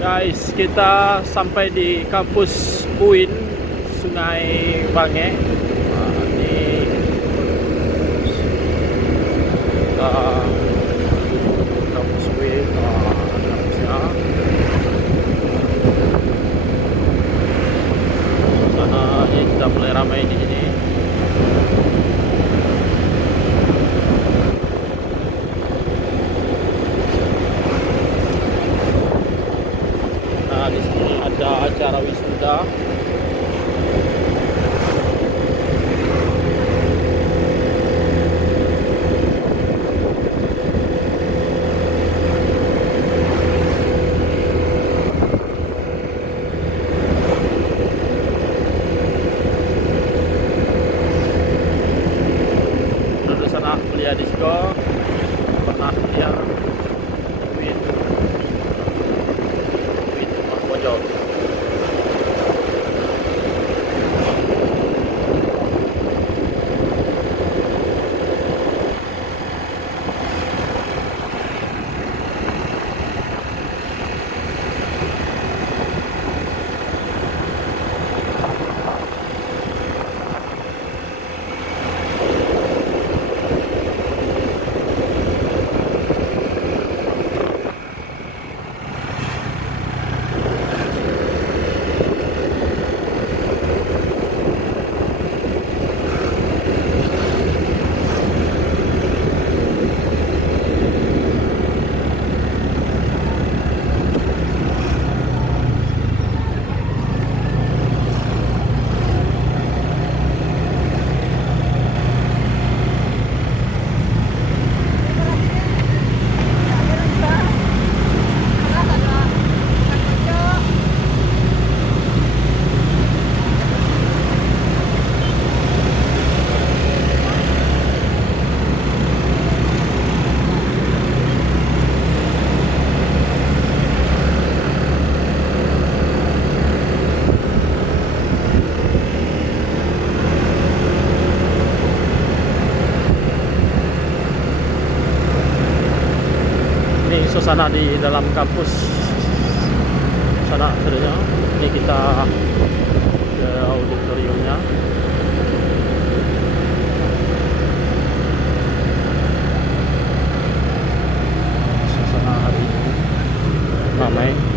Guys, kita sampai di kampus UIN Sungai Bange. Ini kita kampus UIN, kampusnya. Sana ini sudah mulai ramai di sini. Di sini ada acara wisuda. Lulusan anak kuliah disco pernah kuliah pojok. Ini suasana di dalam kampus sana sebenarnya. Ini kita ke auditoriumnya. Suasana hari ini ramai.